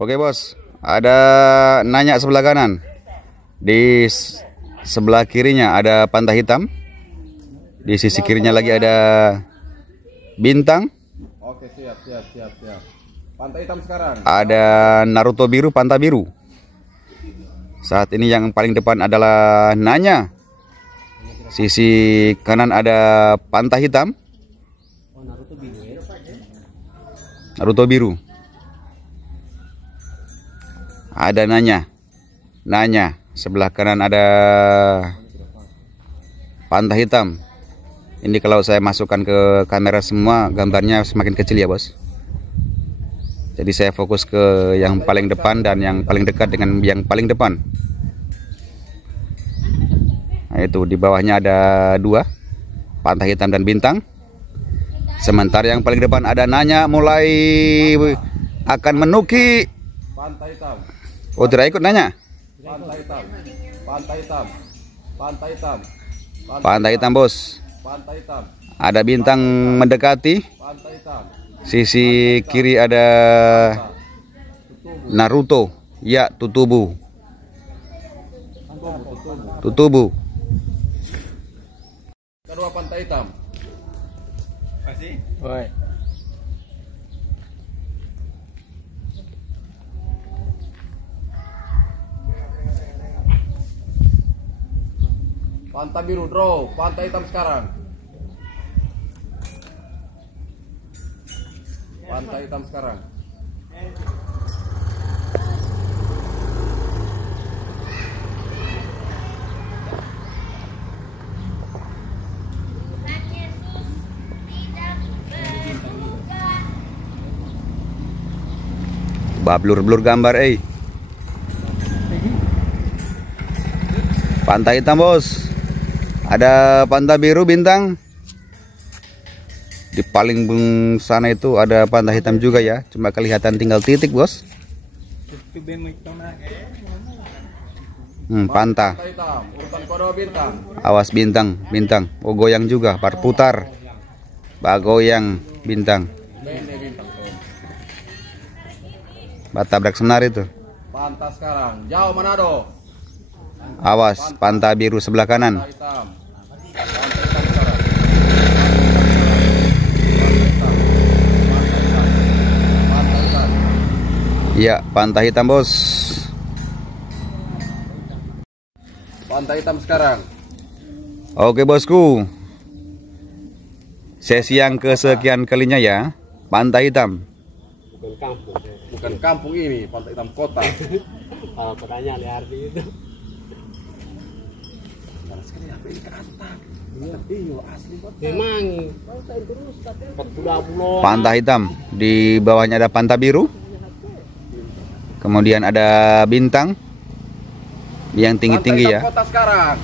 Oke bos, ada nanya sebelah kanan. Di sebelah kirinya ada pantai hitam. Di sisi kirinya lagi ada bintang. Oke, siap. Pantai hitam sekarang. Ada Naruto biru, Panta biru. Saat ini yang paling depan adalah nanya. Sisi kanan ada pantai hitam. Naruto biru. Ada nanya. Sebelah kanan ada pantai hitam. Ini kalau saya masukkan ke kamera semua gambarnya semakin kecil ya bos. Jadi saya fokus ke yang paling depan dan yang paling dekat dengan yang paling depan. Nah, itu di bawahnya ada dua, pantai hitam dan bintang. Sementara yang paling depan ada nanya mulai akan menuki. Pantai hitam. Oh tidak ikut nanya. Pantai hitam bos. Pantai hitam. Ada bintang mendekati. Pantai hitam. Sisi kiri ada Naruto. Ya, Tutubu. Kedua pantai hitam. Masih? Oi. Pantai biru draw, pantai hitam sekarang. Pantai hitam sekarang. Blur gambar Pantai hitam bos. Ada pantai biru bintang. Di paling sana itu ada pantai hitam juga ya. Cuma kelihatan tinggal titik bos. Panta. Awas bintang. Oh goyang juga, putar. Goyang bintang. Batabrak senar itu. Pantai sekarang. Jauh Manado. Awas pantai biru sebelah kanan. Iya, pantai hitam bos. Pantai hitam sekarang. Oke bosku. Sesi yang kesekian kalinya ya. Pantai hitam. Bukan kampung ini, pantai hitam kota. Pertanyaan arti itu. Memang pantai hitam. Di bawahnya ada pantai biru. Kemudian ada bintang yang tinggi-tinggi ya. Kota sekarang.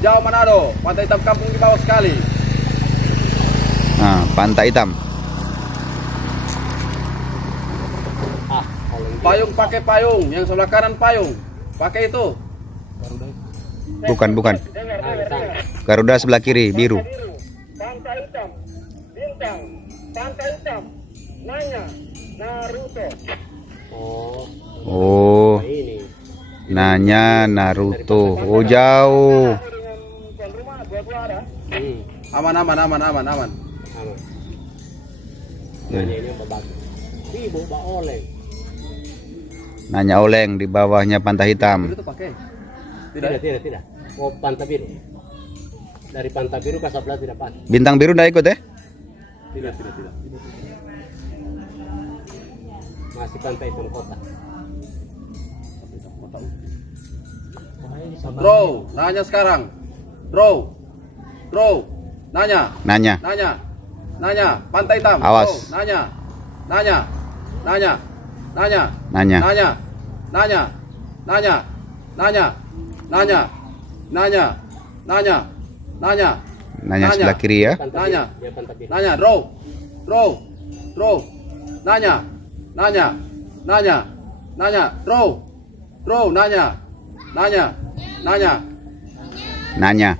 Jauh Manado, pantai hitam kampung di bawah sekali. Nah, pantai hitam. Payung pakai payung, yang sebelah kanan payung. Pakai itu. Bukan. Garuda sebelah kiri biru. Pantai hitam, bintang, pantai hitam, nanya, Naruto. Oh, nanya Naruto. Oh jauh. Aman. Nanya oleng di bawahnya pantai hitam. Itu pakai. Tidak. Oh, pantai biru. Dari pantai biru ke sebelah tidak pakai. Bintang biru nggak ikut ya? Tidak. Masih pantai hitam kota. Draw, nanya sekarang. Draw. Nanya. Pantai hitam. Awas. Draw. Nanya. Nanya sebelah kiri ya. Nanya. Draw. Nanya. Draw. Nanya.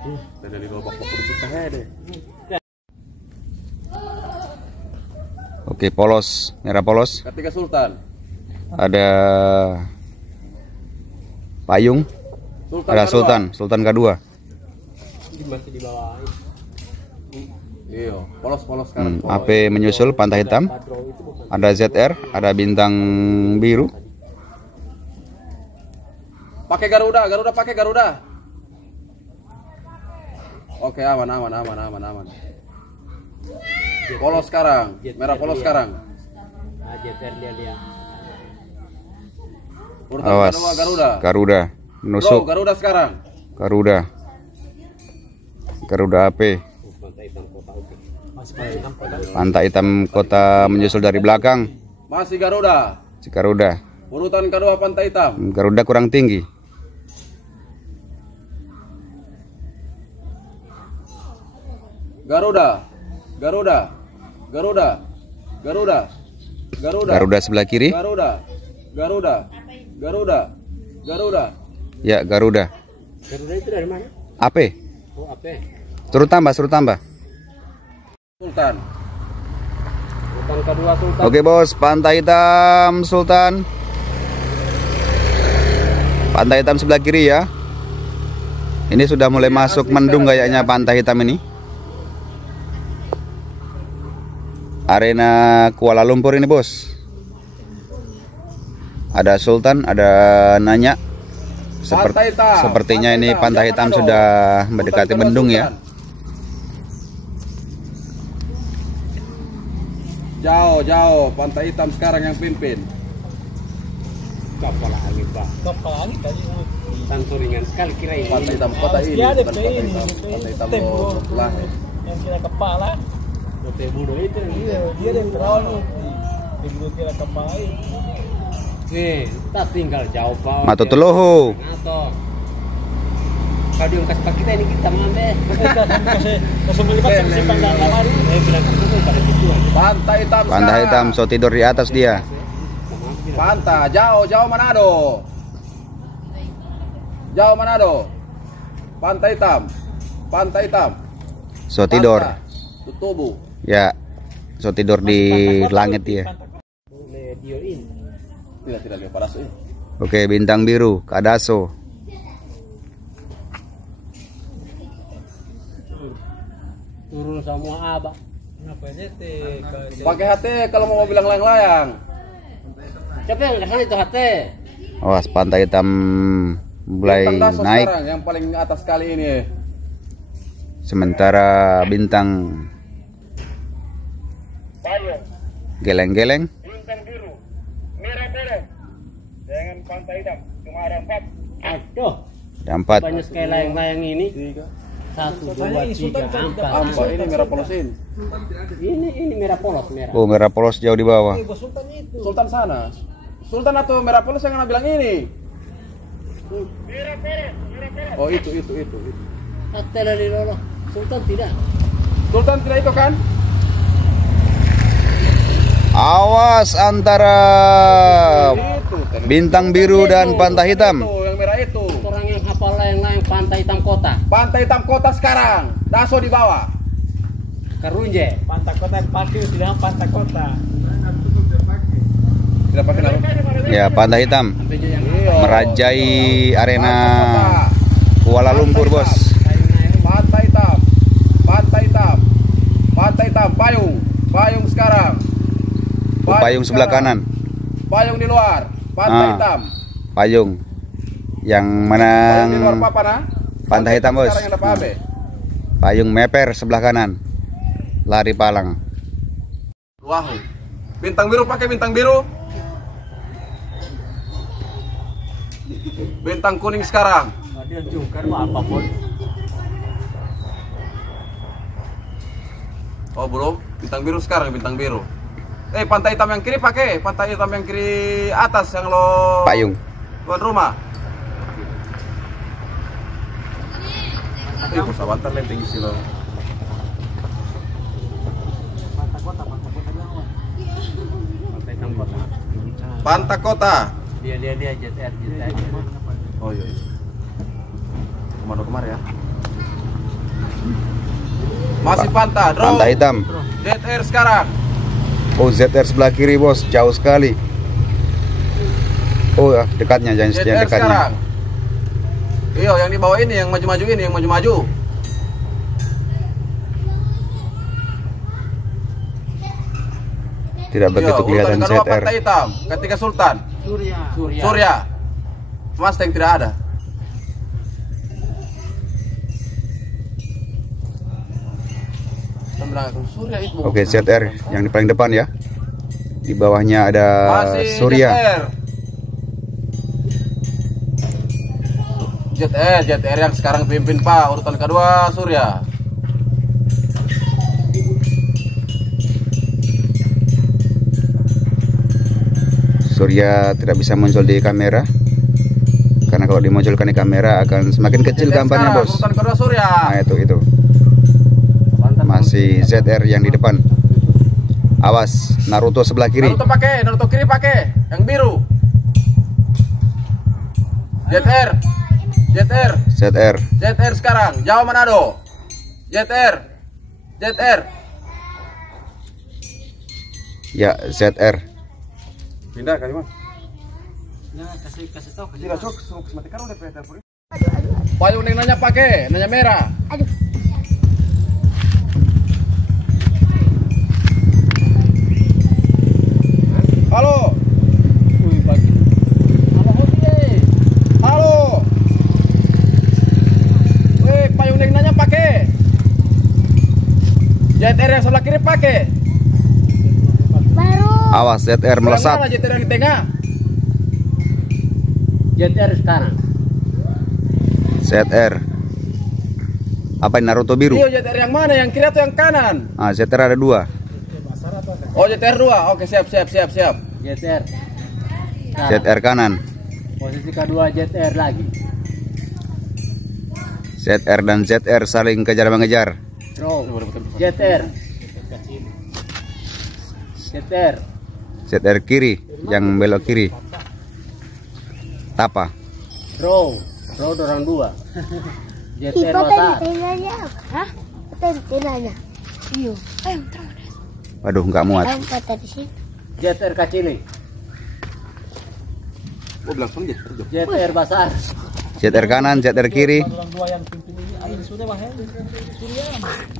Oke, polos, merah polos. Ketiga Sultan. Ada Payung, ada Sultan Sultan kedua. Masih di bawah. Iya, polos sekarang. AP menyusul Pantai Hitam. Padro itu bukan. Ada ZR, ada Bintang Biru. Pakai Garuda pakai Garuda. Oke, aman. Polos sekarang, merah polos sekarang. Nah, JTR dia. Urutan Awas, kedua Garuda. Garuda Bro, menusuk. Garuda sekarang. Garuda AP. Pantai Hitam Kota, oke. Pantai Hitam Kota menyusul dari belakang. Masih Garuda. Garuda. Urutan kedua Pantai Hitam. Garuda kurang tinggi. Garuda. Garuda sebelah kiri. Garuda. Ya, Garuda. Garuda itu dari mana? AP. Oh, AP. Suruh tambah. Sultan. Urutan kedua Sultan. Oke, Bos. Pantai Hitam Sultan. Pantai Hitam sebelah kiri ya. Ini sudah mulai masuk mendung kayaknya Pantai Hitam ini. Arena Kuala Lumpur ini, Bos. Ada Sultan, ada Nanya. Pantai Hitam. Sepertinya ini Pantai Hitam Jangan sudah Sultan mendekati kedua mendung ya. Sultan. Jauh Pantai Hitam sekarang yang pimpin. Kapal angin, Pak. Tanpa ringan sekali kira ini. Pantai Hitam kota ini. Dia ada bukan ini, Pantai Hitam tempo. sebelah. Yang kira kepala, Bote Budo itu. iya, dia yang terlalu begitu kira kepala itu. Kita tinggal jauh, Pak. Matu Teloho. Atau kalau dia kasih kita ini kita ngambil. Kasih melibat si pandang lawan. Bilang itu pada tujuan. Pantai Hitam Pantai sekarang. Hitam, so tidur di atas dia. Pantai jauh Manado. Pantai Hitam. So tidur. Tutubu. Ya, so tidur di langit dia. Medio ini. Tidak lihat pada ini. Oke, Bintang Biru, Kadaso. Turun semua abah. Ngapain teh? Pakai HT kalau mau bilang layang-layang. Siapa yang kesana itu hati? Awas, Pantai Hitam mulai Bintang Daso naik. sekarang yang paling atas kali ini. Sementara Bintang Payung, geleng-geleng. Bintang Biru, Merah Polos, dengan Pantai Hitam. Cuma ada 4. Aduh, Ada 4. banyak sekali layang-layang ini. 1, 2, 3, 4. Apa ini merah polosin? Ini merah polos merah. Oh, merah polos jauh di bawah. Sultan itu. Sultan sana. Sultan atau merah polos yang bilang ini? Merah Polos. Oh itu. Hati dari lolo. Sultan tidak. Sultan tidak itu kan? Awas antara Itu. Bintang Biru dan Pantai Hitam. Itu, yang merah itu. Orang yang hafal layang-layang Pantai Hitam Kota. Pantai Hitam kota sekarang. Daso di bawah. Karunje. Pantai kota yang parkir tidak pantai kota. Tidak pakai naruh. Ya, Pantai Hitam Iya. merajai arena Pantai Kuala Lumpur, Bos. Pantai Hitam. Payung sekarang. Payung sebelah sekarang. kanan. Payung di luar. Pantai Hitam. Payung yang Payung di luar menang apa nah? Pantai Hitam, Bos. Sekarang yang ada apa? Payung meper sebelah kanan. Lari palang. Wah. Bintang biru pakai bintang biru. Bintang kuning sekarang. Dia jungkar apapun. Oh belum. Bintang biru sekarang bintang biru. Pantai Hitam yang kiri pakai. Pantai Hitam yang kiri atas yang lo. Payung. Tuan rumah. Bos awantan lain tinggi sih lo. Pantai Hitam Kota. Pantai Kota. Dia JTR. Oh iya. Komando kemari ya. Masih Pantai. Draw. Pantai Hitam. ZR sekarang. Oh, ZR sebelah kiri, Bos. Jauh sekali. Oh ya, dekatnya, jangan ZR yang dekatnya. sekarang. Iya, yang di bawah ini, yang maju-maju ini, yang maju-maju. Tidak begitu Iya, kelihatan urutan kedua ZR. Pantai Hitam, ketiga Sultan. Surya. Mustang tidak ada. Kita bilang itu Surya itu. Oke, ZR yang di paling depan ya. Di bawahnya ada Masih Surya. ZR yang sekarang pimpin Pak. Urutan kedua Surya. Surya tidak bisa muncul di kamera karena kalau dimunculkan di kamera akan semakin kecil ZR gambarnya, sekarang, bos. Urutan kedua Surya. Nah, itu masih ZR yang di depan. Awas, Naruto sebelah kiri. Naruto kiri pakai, yang biru. ZR sekarang, Jawa Manado. ZR. Ya, ZR. Pindah kali Mas. Nah, kasih tahu. Tidak sok matikan udah telepon. Payung yang nanya pakai, nanya merah. Halo. Wih, pagi. Halo. Weh, payung yang nanya pakai. ZR yang sebelah kiri pakai. Awas, ZR melesat. Yang mana ZR yang di tengah? ZR sekarang. ZR. Apa ini, Naruto biru? Iya, ZR yang mana? Yang kiri atau yang kanan? Ah, ZR ada 2. Oh, ZR 2. Oke, siap. ZR. ZR kanan. Posisi kedua ZR lagi. ZR dan ZR saling kejar-mengejar. Row. ZR. ZR kiri, yang belok kiri. Tapa. Row orang 2. ZR Ipa masa. tentenanya apa? Hah? Tentenanya. Iyo. Waduh, nggak muat. Patah di situ. ZR kacili. Oh, langsung aja. ZR besar. ZR kanan, ZR kiri. Orang dua yang pimpin ini, ayo sudah Mas.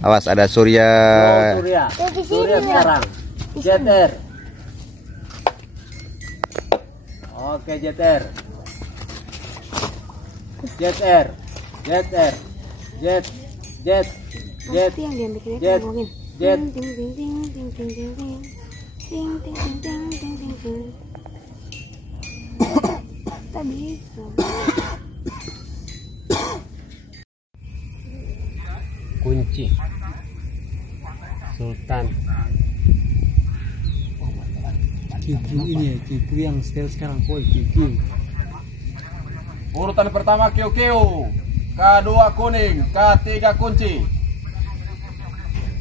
Awas, ada Surya. Surya. Di sini Surya ya. sekarang. ZR. Oke, ZR. Itu yang dia bikin Jet. ngomongin. Jet. Ting ting ting ting ting ting ting. Ting ting ting ting ting ting ting. Tak bisa. Kunci. Sultan. QQ ini, QQ yang style sekarang, boy, QQ. Urutan pertama QQ, kedua kuning, ketiga kunci.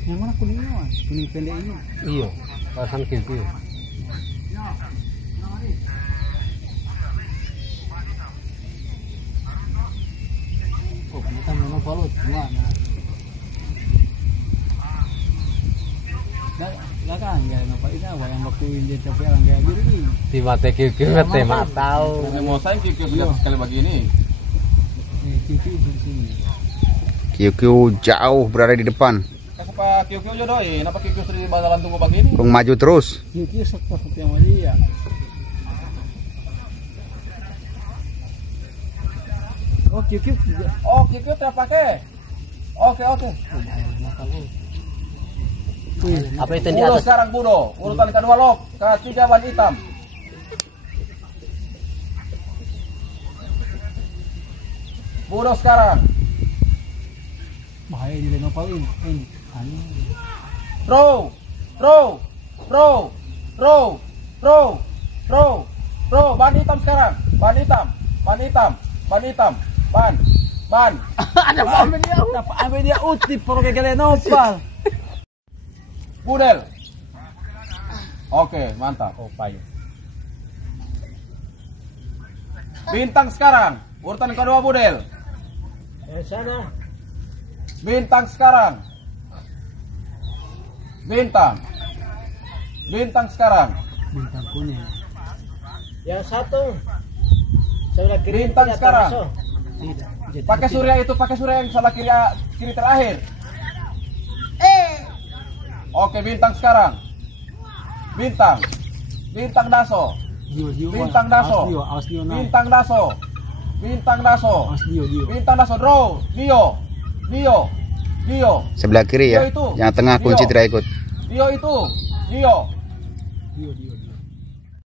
Yang mana kuningnya, Mas? Kuning pendek ini. Iya. Pasang QQ. Oh, kita memang balut, gimana? Gak kan, gak nampak itu apa yang waktu dia capek orang kayak gini. Tiba QQ tema tahu. Ini mau saya QQ sudah sekali begini. QQ di sini. QQ jauh berada di depan. Kenapa QQ jodohin? Kenapa QQ sudah di bangkalan tunggu begini? Kung maju terus. QQ seperti yang dia. Oh, QQ juga. Oh, QQ tidak pakai. Oke. Apa itu yang di Budo atas? sekarang Budo. Urutan kedua Lok, ketiga ban hitam. Budo sekarang. Bahaya di Lenopalin. Ini. Bro, ban hitam sekarang. Ban hitam. Ban. Ada apa dia utip pro ke Lenopal. Budel. Oke, mantap. Oh, payung. Bintang sekarang. Urutan kedua Budel. Sana. Bintang sekarang. Bintang sekarang. Bintang kuning. Yang satu Sebelah kiri Bintang tidak sekarang. termasuk. Pakai surya itu, pakai surya yang sebelah kiri terakhir. Oke, bintang sekarang. Bintang. Bintang daso. Dio, Bintang daso. awas Dio naik. Bintang daso. Bintang daso. Awas Dio. Bintang daso draw. Dio. Sebelah kiri ya. Dio itu. Yang tengah kunci Dio. tidak ikut. Dio itu. Dio. Dio.